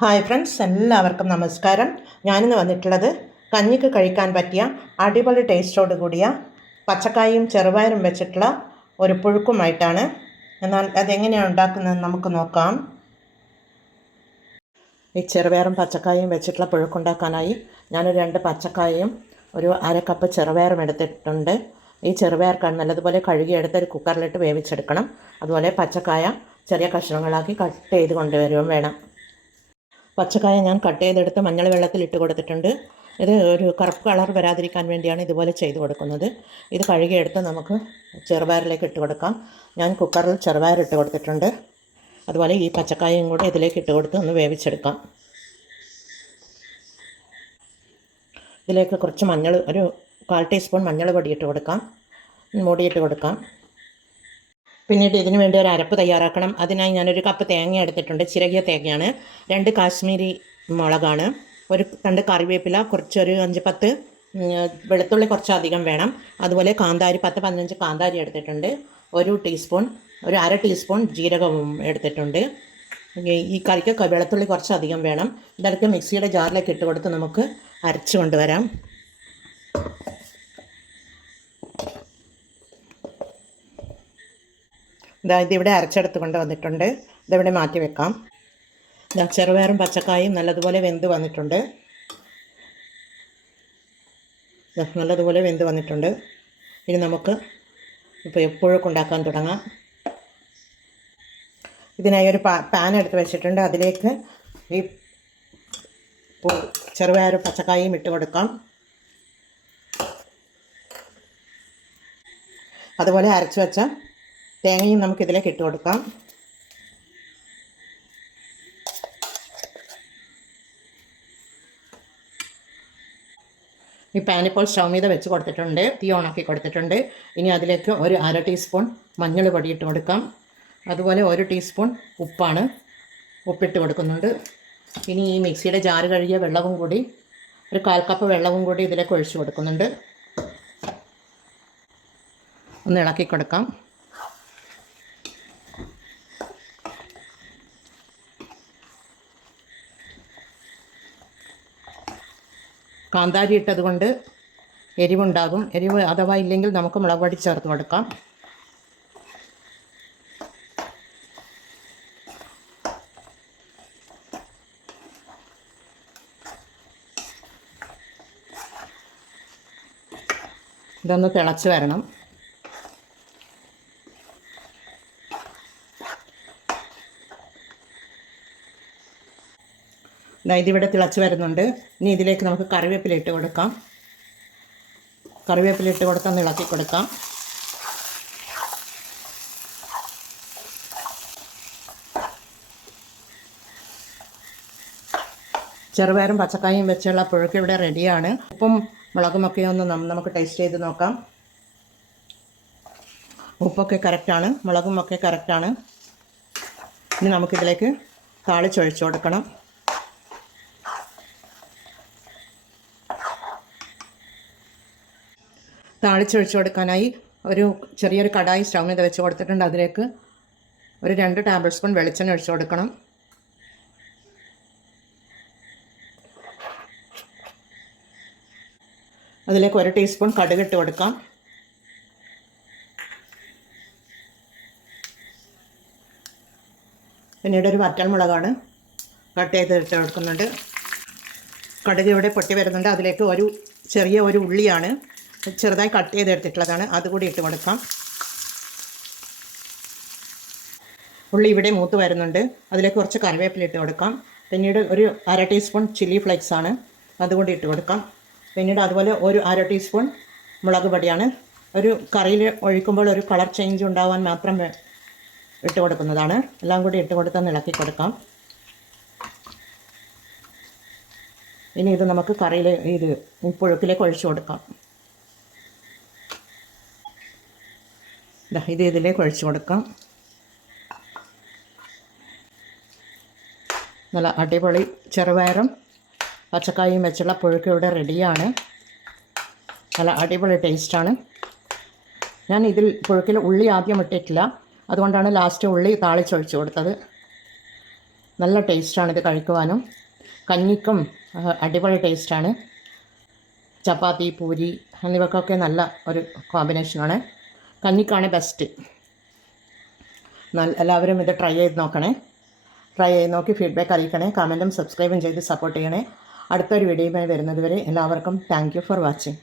Hi friends, എല്ലാവർക്കും നമസ്കാരം. ഞാനിന്ന് വന്നിട്ടുള്ളത് കഞ്ഞിക്ക് കഴിക്കാൻ പറ്റിയ അടിപൊളി ടേസ്റ്റോട് കൂടിയ പച്ചക്കായും ചെറുപയറും വെച്ചിട്ടുള്ള ഒരു പുഴുക്കുമായിട്ടാണ്. എന്നാൽ അതെങ്ങനെയാണ് ഉണ്ടാക്കുന്നതെന്ന് നമുക്ക് നോക്കാം. ഈ ചെറുപയറും പച്ചക്കായും വെച്ചിട്ടുള്ള പുഴുക്കുണ്ടാക്കാനായി ഞാനൊരു 2 പച്ചക്കായും ഒരു 1/2 കപ്പ് ചെറുപയറും എടുത്തിട്ടുണ്ട്. ഈ ചെറുപയർ നല്ലതുപോലെ കഴുകിയെടുത്ത് ഒരു കുക്കറിലിട്ട് വേവിച്ചെടുക്കണം. അതുപോലെ പച്ചക്കായ ചെറിയ കഷ്ണങ്ങളാക്കി കട്ട് ചെയ്ത് കൊണ്ടുവരുകയും വേണം. പച്ചക്കായ ഞാൻ കട്ട് ചെയ്തെടുത്ത് മഞ്ഞൾ വെള്ളത്തിൽ ഇട്ട് കൊടുത്തിട്ടുണ്ട്. ഇത് ഒരു കറുപ്പ് കളർ വരാതിരിക്കാൻ വേണ്ടിയാണ് ഇതുപോലെ ചെയ്ത് കൊടുക്കുന്നത്. ഇത് കഴുകിയെടുത്ത് നമുക്ക് ചെറുപയറിലേക്ക് ഇട്ട് കൊടുക്കാം. ഞാൻ കുക്കറിൽ ചെറുപയർ ഇട്ട് കൊടുത്തിട്ടുണ്ട്. അതുപോലെ ഈ പച്ചക്കായയും കൂടെ ഇതിലേക്ക് ഇട്ട് കൊടുത്ത് ഒന്ന് വേവിച്ചെടുക്കാം. ഇതിലേക്ക് കുറച്ച് മഞ്ഞൾ, ഒരു 1/4 ടീസ്പൂൺ മഞ്ഞൾ പൊടി ഇട്ട് കൊടുക്കാം. മൂടിയിട്ട് കൊടുക്കാം. പിന്നീട് ഇതിന് വേണ്ടി ഒരു അരപ്പ് തയ്യാറാക്കണം. അതിനായി ഞാനൊരു കപ്പ് തേങ്ങ എടുത്തിട്ടുണ്ട്. ചിരകിയ തേങ്ങയാണ്. 2 കാശ്മീരി മുളകാണ്, ഒരു 2 കറിവേപ്പില, കുറച്ചൊരു 5-10 വെളുത്തുള്ളി കുറച്ചധികം വേണം. അതുപോലെ കാന്താരി 10-15 കാന്താരി എടുത്തിട്ടുണ്ട്. ഒരു 1/2 ടീസ്പൂൺ ജീരകവും എടുത്തിട്ടുണ്ട്. ഈ കറിക്ക് വെളുത്തുള്ളി കുറച്ചധികം വേണം. ഇതൊക്കെ മിക്സിയുടെ ജാറിലേക്ക് ഇട്ട് കൊടുത്ത് നമുക്ക് അരച്ച് കൊണ്ടുവരാം. ഇതിവിടെ അരച്ചെടുത്ത് കൊണ്ട് വന്നിട്ടുണ്ട്. ഇതിവിടെ മാറ്റി വെക്കാം. ചെറുപയറും പച്ചക്കായും നല്ലതുപോലെ വെന്ത് വന്നിട്ടുണ്ട്. നല്ലതുപോലെ വെന്ത് വന്നിട്ടുണ്ട്. ഇനി നമുക്ക് ഇപ്പോൾ എപ്പോഴൊക്കെ ഉണ്ടാക്കാൻ തുടങ്ങാം. ഇതിനായി ഒരു പാൻ എടുത്ത് വെച്ചിട്ടുണ്ട്. അതിലേക്ക് ഈ ചെറുപയറും പച്ചക്കായും ഇട്ട് കൊടുക്കാം. അതുപോലെ അരച്ച് വെച്ച തേങ്ങയും നമുക്കിതിലേക്ക് ഇട്ട് കൊടുക്കാം. ഈ പാനിപ്പോൾ സ്റ്റൗ മീത വെച്ച് കൊടുത്തിട്ടുണ്ട്. തീ ഓണാക്കി കൊടുത്തിട്ടുണ്ട്. ഇനി അതിലേക്ക് ഒരു 1/2 ടീസ്പൂൺ മഞ്ഞൾ പൊടി ഇട്ട് കൊടുക്കാം. അതുപോലെ 1 ടീസ്പൂൺ ഉപ്പാണ്, ഉപ്പിട്ട് കൊടുക്കുന്നുണ്ട്. ഇനി ഈ മിക്സിയുടെ ജാറ് കഴുകിയ വെള്ളവും കൂടി, ഒരു 1/4 കപ്പ് വെള്ളവും കൂടി ഇതിലേക്ക് ഒഴിച്ച് കൊടുക്കുന്നുണ്ട്. ഒന്ന് ഇളക്കി കൊടുക്കാം. കാന്താരി ഇട്ടതുകൊണ്ട് എരിവുണ്ടാകും. എരിവ് അഥവാ ഇല്ലെങ്കിൽ നമുക്ക് മുളക് പൊടി ചേർത്ത് കൊടുക്കാം. ഇതൊന്ന് തിളച്ച് വരണം. ഇതിവിടെ തിളച്ച് വരുന്നുണ്ട്. ഇനി ഇതിലേക്ക് നമുക്ക് കറിവേപ്പില ഇട്ട് കൊടുക്കാം. കറിവേപ്പില ഇട്ട് കൊടുത്ത് ഇളക്കി കൊടുക്കാം. ചെറുപയറും പച്ചക്കായും വെച്ചുള്ള പുഴുക്ക് ഇവിടെ റെഡിയാണ്. ഉപ്പും മുളകുമൊക്കെ ഒന്ന് നമുക്ക് ടേസ്റ്റ് ചെയ്ത് നോക്കാം. ഉപ്പൊക്കെ കറക്റ്റാണ്, മുളകുമൊക്കെ കറക്റ്റാണ്. ഇനി നമുക്കിതിലേക്ക് താളിച്ചൊഴിച്ച് കൊടുക്കണം. താളിച്ചൊഴിച്ച് കൊടുക്കാനായി ഒരു ചെറിയൊരു കടായി സ്റ്റൗ മീത വെച്ച് കൊടുത്തിട്ടുണ്ട്. അതിലേക്ക് ഒരു 2 ടേബിൾ സ്പൂൺ വെളിച്ചെണ്ണ ഒഴിച്ച് കൊടുക്കണം. അതിലേക്ക് 1 ടീസ്പൂൺ കടുക് ഇട്ട് കൊടുക്കാം. പിന്നീട് ഒരു വറ്റൽമുളകാണ് കട്ട് ചെയ്ത് ഇട്ട് കൊടുക്കുന്നുണ്ട്. കടുക് ഇവിടെ പൊട്ടി വരുന്നുണ്ട്. അതിലേക്ക് ചെറിയ ഒരു ഉള്ളിയാണ് ചെറുതായി കട്ട് ചെയ്തെടുത്തിട്ടുള്ളതാണ്, അതുകൂടി ഇട്ട് കൊടുക്കാം. ഉള്ളി ഇവിടെ മൂത്ത് വരുന്നുണ്ട്. അതിലേക്ക് കുറച്ച് കറിവേപ്പില ഇട്ട് കൊടുക്കാം. പിന്നീട് ഒരു 1/2 ടീസ്പൂൺ ചില്ലി ഫ്ലേക്സ് ആണ്, അതുകൂടി ഇട്ട് കൊടുക്കാം. പിന്നീട് അതുപോലെ ഒരു 1/2 ടീസ്പൂൺ മുളക് പൊടിയാണ്. ഒരു കറിയിൽ ഒഴിക്കുമ്പോൾ ഒരു കളർ ചേഞ്ച് ഉണ്ടാകാൻ മാത്രം ഇട്ട് കൊടുക്കുന്നതാണ്. എല്ലാം കൂടി ഇട്ട് കൊടുത്ത് ഇളക്കി കൊടുക്കാം. ഇനി ഇത് നമുക്ക് കറിയിൽ പുഴുക്കിലേക്ക് ഒഴിച്ചു കൊടുക്കാം. ഇത് ഇതിലേക്ക് ഒഴിച്ചു കൊടുക്കാം. നല്ല അടിപൊളി ചെറുപയറും പച്ചക്കായും വെച്ചുള്ള പുഴുക്ക് ഇവിടെ റെഡിയാണ്. നല്ല അടിപൊളി ടേസ്റ്റാണ്. ഞാൻ ഇതിൽ പുഴുക്കിൽ ഉള്ളി ആദ്യം ഇട്ടിട്ടില്ല, അതുകൊണ്ടാണ് ലാസ്റ്റ് ഉള്ളി താളിച്ചൊഴിച്ച് കൊടുത്തത്. നല്ല ടേസ്റ്റാണ് ഇത് കഴിക്കുവാനും. കഞ്ഞിക്കും അടിപൊളി ടേസ്റ്റാണ്. ചപ്പാത്തി, പൂരി എന്നിവക്കൊക്കെ നല്ല ഒരു കോമ്പിനേഷനാണ്. കഞ്ഞിക്കാണ് ബെസ്റ്റ്. എല്ലാവരും ഇത് ട്രൈ ചെയ്ത് നോക്കണേ. ട്രൈ ചെയ്ത് നോക്കി ഫീഡ്ബാക്ക് അറിയിക്കണേ. കമൻറ്റും സബ്സ്ക്രൈബും ചെയ്ത് സപ്പോർട്ട് ചെയ്യണേ. അടുത്തൊരു വീഡിയോയുമായി വരുന്നത് വരെ എല്ലാവർക്കും താങ്ക് യു ഫോർ വാച്ചിങ്.